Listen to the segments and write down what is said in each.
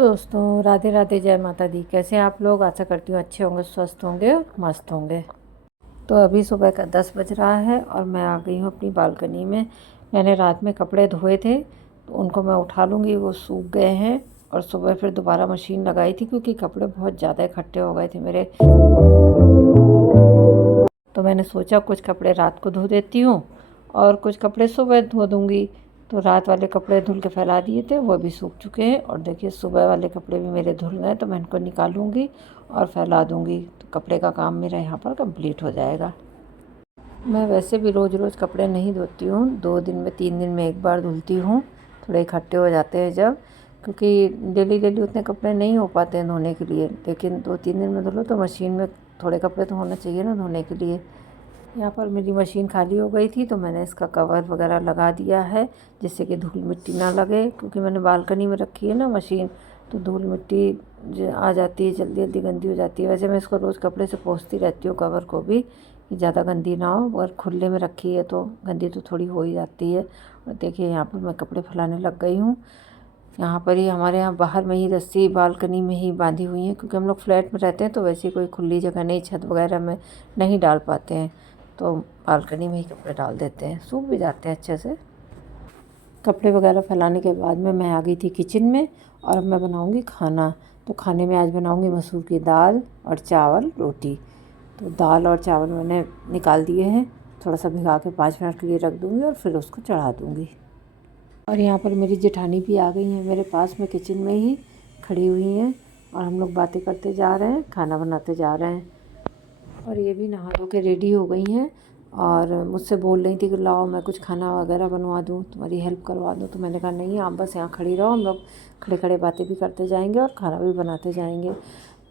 दोस्तों, राधे राधे, जय माता दी। कैसे हैं आप लोग? आशा करती हूँ अच्छे होंगे, स्वस्थ होंगे, मस्त होंगे। तो अभी सुबह का 10 बज रहा है और मैं आ गई हूँ अपनी बालकनी में। मैंने रात में कपड़े धोए थे तो उनको मैं उठा लूँगी, वो सूख गए हैं। और सुबह फिर दोबारा मशीन लगाई थी क्योंकि कपड़े बहुत ज़्यादा इकट्ठे हो गए थे मेरे। तो मैंने सोचा कुछ कपड़े रात को धो देती हूँ और कुछ कपड़े सुबह धो दूँगी। तो रात वाले कपड़े धुल के फैला दिए थे, वो भी सूख चुके हैं। और देखिए सुबह वाले कपड़े भी मेरे धुल गए, तो मैं इनको निकालूंगी और फैला दूंगी। तो कपड़े का काम मेरा यहाँ पर कंप्लीट हो जाएगा। मैं वैसे भी रोज़ रोज़ कपड़े नहीं धोती हूँ, 2 दिन में 3 दिन में एक बार धुलती हूँ। थोड़े इकट्ठे हो जाते हैं जब, क्योंकि डेली डेली उतने कपड़े नहीं हो पाते हैं धोने के लिए। लेकिन 2-3 दिन में धुलो तो मशीन में थोड़े कपड़े तो होना चाहिए ना धोने के लिए। यहाँ पर मेरी मशीन खाली हो गई थी तो मैंने इसका कवर वगैरह लगा दिया है, जिससे कि धूल मिट्टी ना लगे। क्योंकि मैंने बालकनी में रखी है ना मशीन, तो धूल मिट्टी आ जाती है, जल्दी जल्दी गंदी हो जाती है। वैसे मैं इसको रोज़ कपड़े से पोंछती रहती हूँ, कवर को भी, कि ज़्यादा गंदी ना हो। अगर खुले में रखी है तो गंदी तो थोड़ी हो ही जाती है। और देखिए यहाँ पर मैं कपड़े फैलाने लग गई हूँ। यहाँ पर ही हमारे यहाँ बाहर में ही रस्सी बालकनी में ही बांधी हुई है, क्योंकि हम लोग फ्लैट में रहते हैं तो वैसे कोई खुली जगह नहीं, छत वगैरह में नहीं डाल पाते हैं। तो बालकनी में ही कपड़े डाल देते हैं, सूख भी जाते हैं अच्छे से। कपड़े वगैरह फैलाने के बाद में मैं आ गई थी किचन में और अब मैं बनाऊंगी खाना। तो खाने में आज बनाऊंगी मसूर की दाल और चावल रोटी। तो दाल और चावल मैंने निकाल दिए हैं, थोड़ा सा भिगा के 5 मिनट के लिए रख दूँगी और फिर उसको चढ़ा दूँगी। और यहाँ पर मेरी जेठानी भी आ गई हैं मेरे पास में, किचन में ही खड़ी हुई हैं। और हम लोग बातें करते जा रहे हैं, खाना बनाते जा रहे हैं। और ये भी नहा धो के रेडी हो गई हैं और मुझसे बोल रही थी कि लाओ मैं कुछ खाना वगैरह बनवा दूँ, तुम्हारी हेल्प करवा दूँ। तो मैंने कहा नहीं, आप बस यहाँ खड़ी रहो, हम लोग खड़े खड़े बातें भी करते जाएंगे और खाना भी बनाते जाएंगे।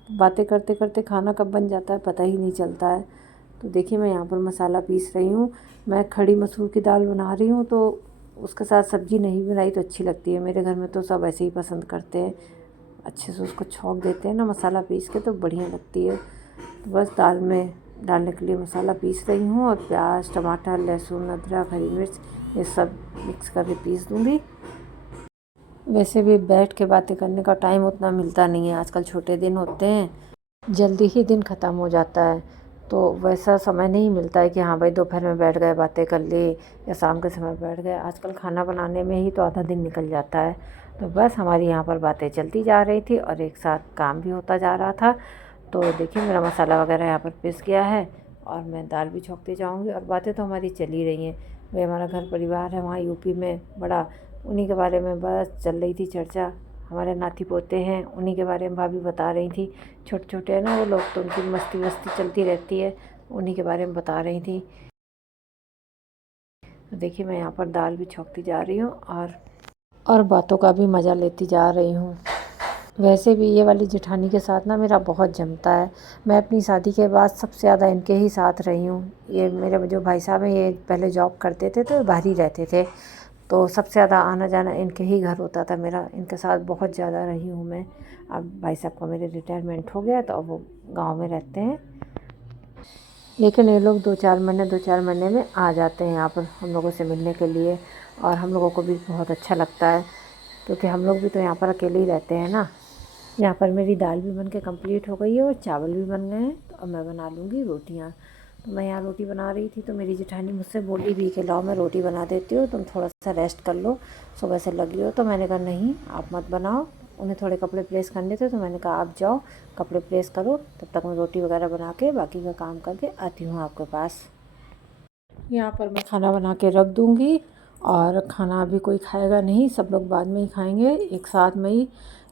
बातें करते करते खाना कब बन जाता है पता ही नहीं चलता है। तो देखिए मैं यहाँ पर मसाला पीस रही हूँ। मैं खड़ी मसूर की दाल बना रही हूँ तो उसके साथ सब्ज़ी नहीं बनाई तो अच्छी लगती है। मेरे घर में तो सब ऐसे ही पसंद करते हैं, अच्छे से उसको छौंक देते हैं ना मसाला पीस के, तो बढ़िया लगती है। तो बस दाल में डालने के लिए मसाला पीस रही हूँ और प्याज, टमाटर, लहसुन, अदरक, हरी मिर्च ये सब मिक्स करके पीस दूँगी। वैसे भी बैठ के बातें करने का टाइम उतना मिलता नहीं है, आजकल छोटे दिन होते हैं, जल्दी ही दिन ख़त्म हो जाता है। तो वैसा समय नहीं मिलता है कि हाँ भाई दोपहर में बैठ गए बातें कर ली या शाम के समय बैठ गए। आजकल खाना बनाने में ही तो आधा दिन निकल जाता है। तो बस हमारी यहाँ पर बातें चलती जा रही थी और एक साथ काम भी होता जा रहा था। तो देखिए मेरा मसाला वगैरह यहाँ पर पिस गया है और मैं दाल भी छौंकती जाऊँगी और बातें तो हमारी चल ही रही हैं। वे हमारा घर परिवार है वहाँ यूपी में बड़ा, उन्हीं के बारे में बस चल रही थी चर्चा। हमारे नाती पोते हैं, उन्हीं के बारे में भाभी बता रही थी। छोटे छोटे हैं ना वो लोग, तो उनकी मस्ती वस्ती चलती रहती है, उन्हीं के बारे में बता रही थी। तो देखिए मैं यहाँ पर दाल भी छौंकती जा रही हूँ और बातों का भी मज़ा लेती जा रही हूँ। वैसे भी ये वाली जेठानी के साथ ना मेरा बहुत जमता है। मैं अपनी शादी के बाद सबसे ज़्यादा इनके ही साथ रही हूँ। ये मेरे जो भाई साहब हैं ये पहले जॉब करते थे तो बाहर ही रहते थे, तो सबसे ज़्यादा आना जाना इनके ही घर होता था मेरा। इनके साथ बहुत ज़्यादा रही हूँ मैं। अब भाई साहब का मेरे रिटायरमेंट हो गया तो अब वो गांव में रहते हैं, लेकिन ये लोग 2-4 महीने में आ जाते हैं यहाँ पर हम लोगों से मिलने के लिए। और हम लोगों को भी बहुत अच्छा लगता है, क्योंकि हम लोग भी तो यहाँ पर अकेले ही रहते हैं ना। यहाँ पर मेरी दाल भी बन के कम्प्लीट हो गई है और चावल भी बन गए हैं। तो अब मैं बना लूँगी रोटियाँ। तो मैं यहाँ रोटी बना रही थी तो मेरी जेठानी मुझसे बोली भी कि लाओ मैं रोटी बना देती हूँ, तुम थोड़ा सा रेस्ट कर लो, सुबह से लगी हो। तो मैंने कहा नहीं आप मत बनाओ, उन्हें थोड़े कपड़े प्रेस करने थे। तो मैंने कहा आप जाओ कपड़े प्रेस करो, तब तक मैं रोटी वगैरह बना के बाकी का काम करके आती हूँ आपके पास। यहाँ पर मैं खाना बना के रख दूँगी और खाना अभी कोई खाएगा नहीं, सब लोग बाद में ही खाएंगे एक साथ में ही।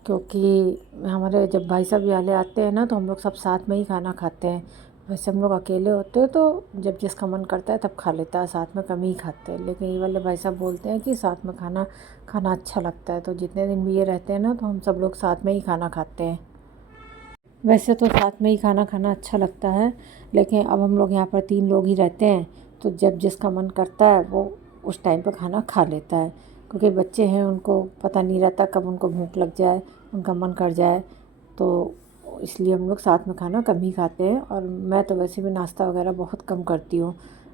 क्योंकि हमारे जब भाई साहब वाले आते हैं ना तो हम लोग सब साथ में ही खाना खाते हैं। वैसे हम लोग अकेले होते हैं तो जब जिसका मन करता है तब खा लेता है, साथ में कम ही खाते हैं। लेकिन ये वाले भाई साहब बोलते हैं कि साथ में खाना खाना अच्छा लगता है, तो जितने दिन भी ये रहते हैं ना तो हम सब लोग साथ में ही खाना खाते हैं। वैसे तो साथ में ही खाना खाना अच्छा लगता है, लेकिन अब हम लोग यहाँ पर 3 लोग ही रहते हैं, तो जब जिसका मन करता है वो उस टाइम पर खाना खा लेता है। क्योंकि बच्चे हैं, उनको पता नहीं रहता कब उनको भूख लग जाए, उनका मन कर जाए, तो इसलिए हम लोग साथ में खाना कम ही खाते हैं। और मैं तो वैसे भी नाश्ता वगैरह बहुत कम करती हूँ,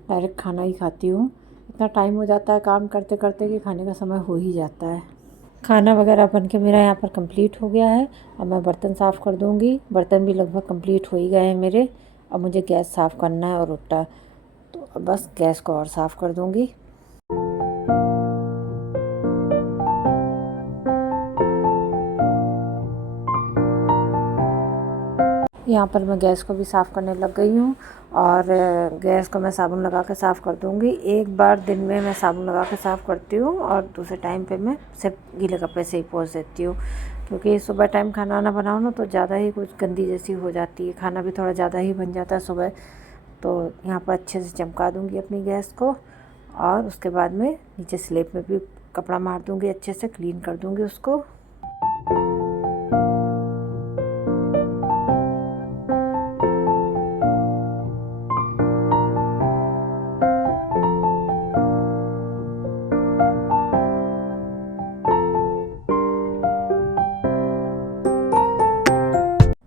डायरेक्ट खाना ही खाती हूँ। इतना टाइम हो जाता है काम करते करते कि खाने का समय हो ही जाता है। खाना वगैरह बन के मेरा यहाँ पर कंप्लीट हो गया है। अब मैं बर्तन साफ़ कर दूँगी। बर्तन भी लगभग कंप्लीट हो ही गए हैं मेरे। अब मुझे गैस साफ़ करना है और उल्टा, तो अब बस गैस को और साफ़ कर दूँगी। यहाँ पर मैं गैस को भी साफ़ करने लग गई हूँ और गैस को मैं साबुन लगा के साफ़ कर दूँगी। एक बार दिन में मैं साबुन लगा के साफ़ करती हूँ और दूसरे टाइम पे मैं सिर्फ गीले कपड़े से ही पोंछ देती हूँ, क्योंकि सुबह टाइम खाना वाना बनाओ ना तो ज़्यादा ही कुछ गंदी जैसी हो जाती है, खाना भी थोड़ा ज़्यादा ही बन जाता है सुबह। तो यहाँ पर अच्छे से चमका दूँगी अपनी गैस को और उसके बाद में नीचे स्लैब में भी कपड़ा मार दूँगी, अच्छे से क्लीन कर दूँगी उसको।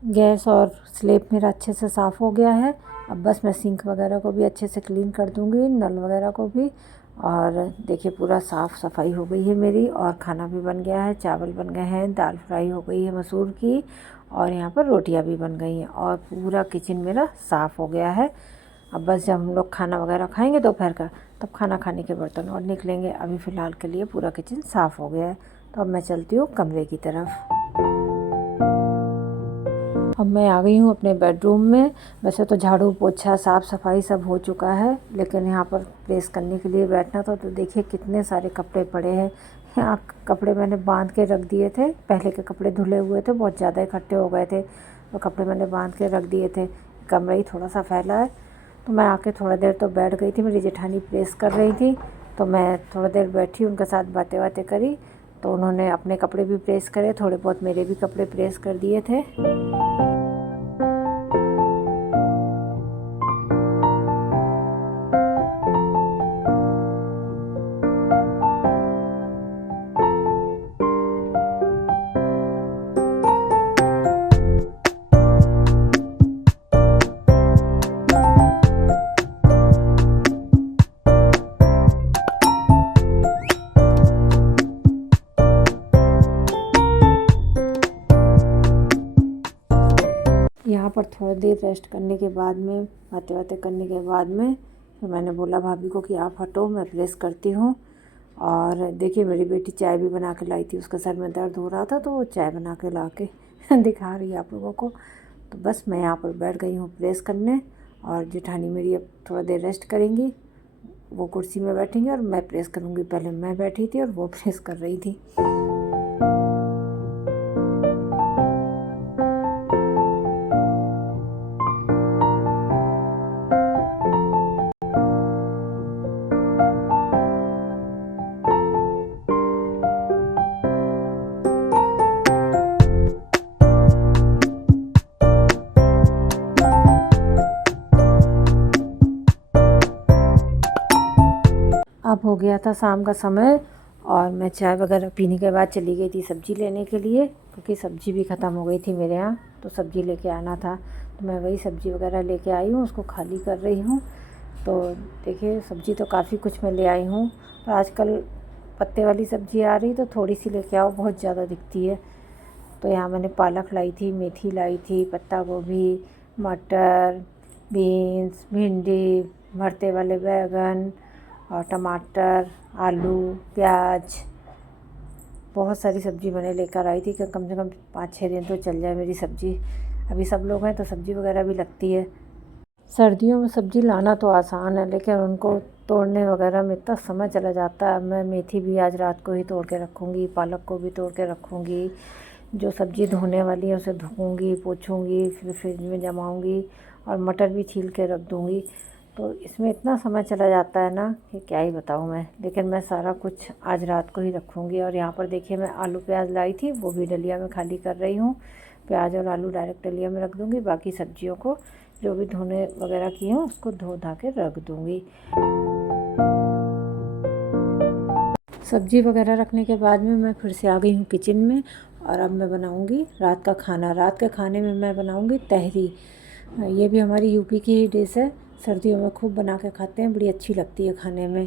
गैस और स्लैब मेरा अच्छे से साफ़ हो गया है। अब बस मैं सिंक वगैरह को भी अच्छे से क्लीन कर दूँगी, नल वगैरह को भी। और देखिए पूरा साफ़ सफाई हो गई है मेरी और खाना भी बन गया है, चावल बन गए हैं, दाल फ्राई हो गई है मसूर की और यहाँ पर रोटियाँ भी बन गई हैं और पूरा किचन मेरा साफ़ हो गया है। अब बस जब हम लोग खाना वगैरह खाएँगे दोपहर का, तब खाना खाने के बर्तन और निकलेंगे। अभी फ़िलहाल के लिए पूरा किचन साफ़ हो गया है, तो अब मैं चलती हूँ कमरे की तरफ। अब मैं आ गई हूँ अपने बेडरूम में। वैसे तो झाड़ू पोछा साफ़ सफाई सब हो चुका है, लेकिन यहाँ पर प्रेस करने के लिए बैठना था तो देखिए कितने सारे कपड़े पड़े हैं। यहाँ कपड़े मैंने बांध के रख दिए थे, पहले के कपड़े धुले हुए थे, बहुत ज़्यादा इकट्ठे हो गए थे तो कपड़े मैंने बांध के रख दिए थे। कमरा ही थोड़ा सा फैला है, तो मैं आके थोड़ा देर तो बैठ गई थी। मेरी जेठानी प्रेस कर रही थी तो मैं थोड़ा देर बैठी, उनके साथ बातें बातें करी। तो उन्होंने अपने कपड़े भी प्रेस करे, थोड़े बहुत मेरे भी कपड़े प्रेस कर दिए थे। यहाँ पर थोड़ा देर रेस्ट करने के बाद में, बातें बातें करने के बाद में, फिर मैंने बोला भाभी को कि आप हटो, मैं प्रेस करती हूँ। और देखिए मेरी बेटी चाय भी बना के लाई थी, उसका सर में दर्द हो रहा था तो वो चाय बना के ला के दिखा रही है आप लोगों को। तो बस मैं यहाँ पर बैठ गई हूँ प्रेस करने और जेठानी मेरी अब थोड़ा देर रेस्ट करेंगी, वो कुर्सी में बैठेंगी और मैं प्रेस करूँगी। पहले मैं बैठी थी और वो प्रेस कर रही थी। अब हो गया था शाम का समय और मैं चाय वगैरह पीने के बाद चली गई थी सब्ज़ी लेने के लिए, क्योंकि सब्ज़ी भी ख़त्म हो गई थी मेरे यहाँ, तो सब्ज़ी लेके आना था। तो मैं वही सब्ज़ी वगैरह लेके आई हूँ, उसको खाली कर रही हूँ। तो देखिए सब्ज़ी तो काफ़ी कुछ मैं ले आई हूँ और आजकल पत्ते वाली सब्ज़ी आ रही तो थोड़ी सी लेके आओ, बहुत ज़्यादा दिखती है। तो यहाँ मैंने पालक लाई थी, मेथी लाई थी, पत्ता गोभी, मटर, बीन्स, भिंडी, भरते वाले बैंगन और टमाटर, आलू, प्याज, बहुत सारी सब्ज़ी मैंने लेकर आई थी कि कम से कम 5-6 दिन तो चल जाए मेरी सब्ज़ी। अभी सब लोग हैं तो सब्ज़ी वगैरह भी लगती है। सर्दियों में सब्ज़ी लाना तो आसान है, लेकिन उनको तोड़ने वगैरह में इतना समय चला जाता है। मैं मेथी भी आज रात को ही तोड़ के रखूँगी, पालक को भी तोड़ के रखूँगी, जो सब्ज़ी धोने वाली है उसे धोऊँगी, पोंछूँगी, फिर फ्रिज में जमाऊँगी और मटर भी छील के रख दूँगी। तो इसमें इतना समय चला जाता है ना कि क्या ही बताऊँ मैं, लेकिन मैं सारा कुछ आज रात को ही रखूँगी। और यहाँ पर देखिए मैं आलू प्याज लाई थी, वो भी डलिया में खाली कर रही हूँ। प्याज और आलू डायरेक्ट डलिया में रख दूँगी, बाकी सब्जियों को जो भी धोने वगैरह की हूँ उसको धो धा के रख दूँगी। सब्ज़ी वगैरह रखने के बाद में मैं फिर से आ गई हूँ किचन में और अब मैं बनाऊँगी रात का खाना। रात के खाने में मैं बनाऊँगी तहरी। ये भी हमारी यूपी की ही डिश है, सर्दियों में खूब बना के खाते हैं, बड़ी अच्छी लगती है खाने में।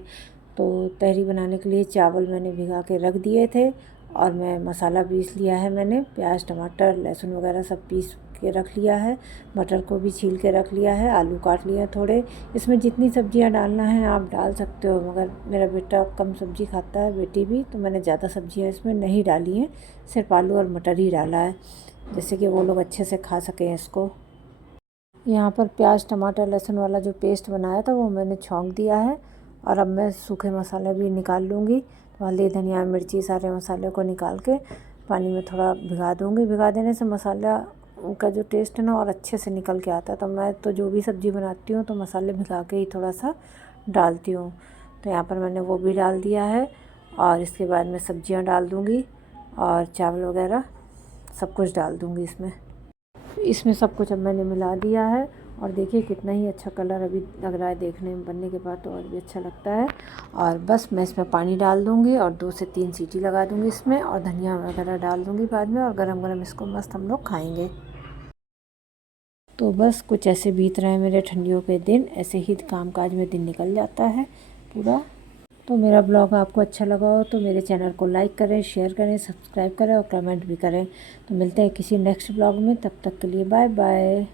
तो तहरी बनाने के लिए चावल मैंने भिगा के रख दिए थे और मैं मसाला पीस लिया है, मैंने प्याज टमाटर लहसुन वगैरह सब पीस के रख लिया है। मटर को भी छील के रख लिया है, आलू काट लिए हैं थोड़े। इसमें जितनी सब्जियां डालना है आप डाल सकते हो, मगर मेरा बेटा कम सब्ज़ी खाता है, बेटी भी, तो मैंने ज़्यादा सब्जियां इसमें नहीं डाली हैं, सिर्फ आलू और मटर ही डाला है, जैसे कि वो लोग अच्छे से खा सकें इसको। यहाँ पर प्याज टमाटर लहसुन वाला जो पेस्ट बनाया था वो मैंने छौंक दिया है। और अब मैं सूखे मसाले भी निकाल लूँगी, तो हल्दी धनिया मिर्ची सारे मसाले को निकाल के पानी में थोड़ा भिगा दूँगी। भिगा देने से मसाला का जो टेस्ट है ना और अच्छे से निकल के आता है। तो मैं तो जो भी सब्ज़ी बनाती हूँ तो मसाले भिगा के ही थोड़ा सा डालती हूँ। तो यहाँ पर मैंने वो भी डाल दिया है और इसके बाद मैं सब्जियाँ डाल दूँगी और चावल वगैरह सब कुछ डाल दूँगी इसमें सब कुछ अब मैंने मिला दिया है। और देखिए कितना ही अच्छा कलर अभी लग रहा है देखने में, बनने के बाद तो और भी अच्छा लगता है। और बस मैं इसमें पानी डाल दूँगी और 2 से 3 सीटी लगा दूँगी इसमें, और धनिया वगैरह डाल दूँगी बाद में, और गरम गरम इसको मस्त हम लोग खाएंगे। तो बस कुछ ऐसे बीत रहे हैं मेरे ठंडियों के दिन, ऐसे ही कामकाज में दिन निकल जाता है पूरा। तो मेरा ब्लॉग आपको अच्छा लगा हो तो मेरे चैनल को लाइक करें, शेयर करें, सब्सक्राइब करें और कमेंट भी करें। तो मिलते हैं किसी नेक्स्ट ब्लॉग में, तब तक के लिए बाय बाय।